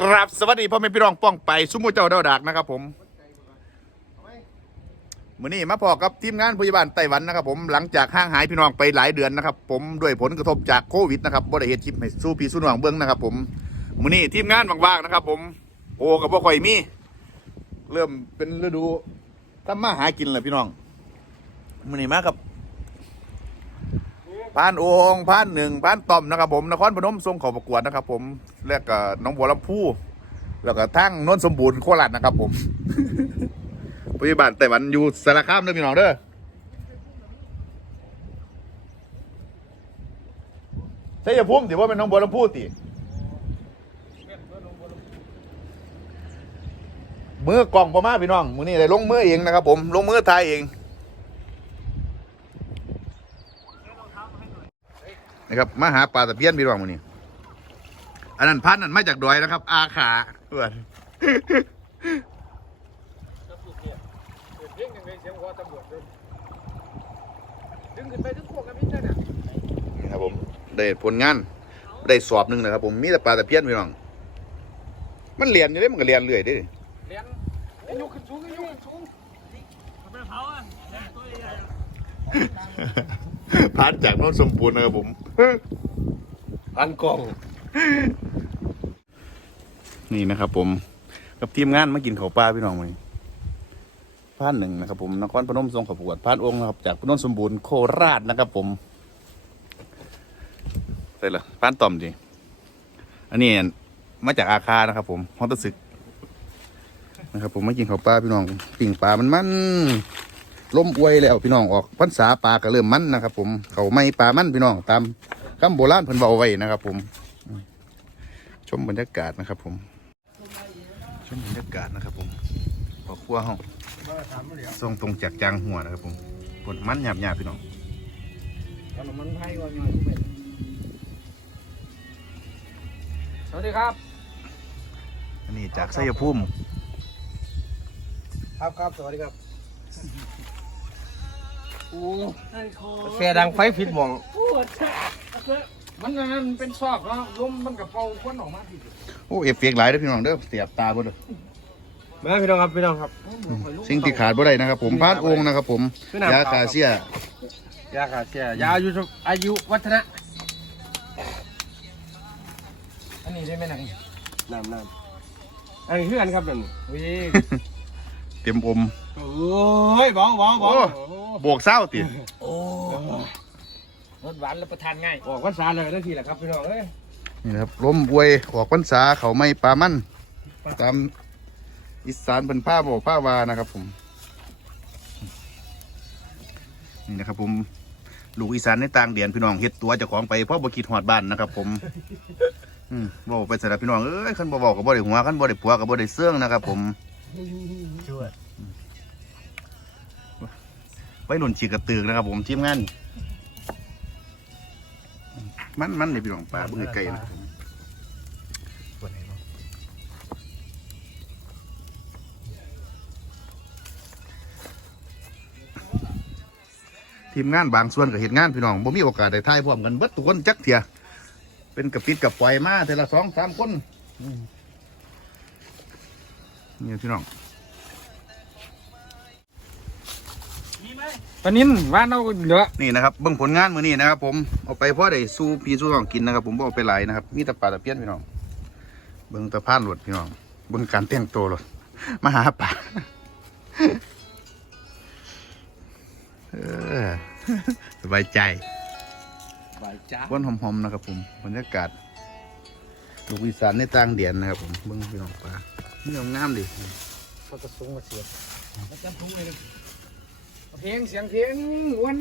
ครับสวัสดีพ่อแม่พี่น้องป้องไปสุโมเจ้าดาวดักนะครับผมมื่อนี้มาพอกับทีมงานพยาบาลไต้หวันนะครับผมหลังจากห่างหายพี่น้องไปหลายเดือนนะครับผมด้วยผลกระทบจากโควิดนะครับบ่ได้เฮ็ดคลิปให้สู้พี่สู้น้องเบิ้องนะครับผมมื่อนี้ทีมงานว่างๆนะครับ ผมโอ้กับพ่อข่อยมีเริ่มเป็นฤดูทำมาหากินแหละพี่น้องมื่อนี้มากับ พานโองพานหนึ่งพานต่อมนะครับผมนครพนมทรงเขอประกวดนะครับ ผมแล้วก็น้องบัวลำพูแล้วก็ทั้งนนสมบูรณ์โคราชนะครับ ผมพยาบาลไต้หวันอยู่สารคามเด้อพี่น้องเด้อใช่ยภูมิถือว่าเป็นน้องบัวลำพูติมือกล่องประมาพี่น้องมือนี่ได้ลงมือเองนะครับผมลงมือทายเอง นะครับมาหาปลาตะเพียนพี่น้องมื้อนี้อันนั้นพันธุ์นั่นมาจากดอยนะครับ อาขาเพื่อนตำรวจเนี่ยเปิดเพลงยังไงเสียงหัวตำรวจเลยดึงขึ้นไปถึงพวกกันพี่เจ้าน่ะนี่ครับผมได้ผลงานได้สอบหนึ่งนะครับผมมีแต่ปลาตะเพียนพี่น้อง มันเรียนอยู่เด้มันก็เรียนเรื่อยเด้เลี้ยงไอ้ยกขึ้นสูงไอ้ยกขึ้นสูงพันจากโน้นสมบูรณ์นะครับผม พันกล่อง นี่นะครับผม กับทีมงานมากินข้าวปลาพี่น้องมื้อนี้พานหนึ่งนะครับผมนครพนมทรงขอประกวดพานองค์นะครับ จากพนมสมบูรณ์โคราชนะครับผมใช่ละพานต่อมดิอันนี้มาจากอาคานะครับ ผมฮอตสึกนะครับ ผมมากินข้าวปลาพี่น้องปิ่งปลามันมัน ล้มอวยแล้วพี่น้องออกพรรษาปลาก็เริ่มมันนะครับ ผมเขาไม่ปลามันพี่น้องตามคำโบราณเพิ่นเบาไว้นะครับ ผม ชมบรรยากาศนะครับ ผม ชมบรรยากาศนะครับ ผมพอครัวห้องมาถามมาเหลียวส่งตรงจากจางหัวนะครับ ผมปวดมันหยาบหยาบๆพี่น้องขนมมันไทยก่อนหน่อยทุกเป็นสวัสดีครับ อันนี้จากไสยภูมิครับครับสวัสดีครับโอ้ แฟดังไฟผิดหมองมันนั่นเป็นซอกเนาะลมมันกับเป่าควันออกมาทีเดียวโอ้เอฟเฟกต์หลายเด้อพี่น้องเด้อเสียบตาบ่เด้อมาพี่น้องครับพี่น้องครับสิ่งที่ขาดบ่ได้นะครับ ผมพาดองค์นะครับ ผมยาคาเซียยาขาเสียยาอายุอายุวัฒนะอันนี้ได้ไหมหนังน้ำน้ำอันนี้คืออันครับนั่นวิ เต็มอม โอ้ยบ้องบ้องบ้องโบกเศร้าติโอ้รสหวานแล้วประทานง่าย ออกวันสาเลยทันทีแหละครับพี่น้องเอ้ยนี่นะครับล้มอวยออกพรรษาเขาไม่ปลามันตามอีสานเป็นผ้าบอกผ้าวานะครับผม นี่นะครับผมลูกอีสานในต่างเดียนพี่น้องเฮ็ดตัวเจ้าของไปเพราะบ่คิดฮอดบ้านนะครับผมอืมบอกไปสำหรับพี่น้องเอ้ยคันบ่บอกกับบ่ได้หัวคันบ่ได้ผัวกับบ่ได้เสื่องนะครับผมช่ ว้หล่นฉีกกระตือกนะครับ ผมทีมงานมันมันเลยพี่น้องปลาเบื่อไก่นะทีมงานบางส่วนก็เห็นงานพี่น้องบ่มีโอกาสได้ถ่ายพร้อมกันเบิดทุกคนจักเถียเป็นกระปิดกับปล่อยมาแต่ละสองสามคนนี่พี่น้อง ปลานินหวานเอาเหลือนี่นะครับเบิ่งผลงานมื้อนี้นะครับ ผมเอาไปพ่อได้สู้พี่สู้น้องกินนะครับ ผมบ่เอาไปหลายนะครับมีแต่ปลาตะเพียนพี่น้องเบิ่งตะพานหลดพี่น้องเบิ่งการแต่งตัวหลดมาหาปลาเออสบายใจใบจ้าวันหอมๆนะครับ ผมบรรยากาศลูกอีสานในต่างเดียนนะครับ ผมเบิ่งพี่น้องปลานี่งามๆดิเขาจะสูงมาเสียบมันจะทุ่งเลย เพลงเสียงเพลงวัน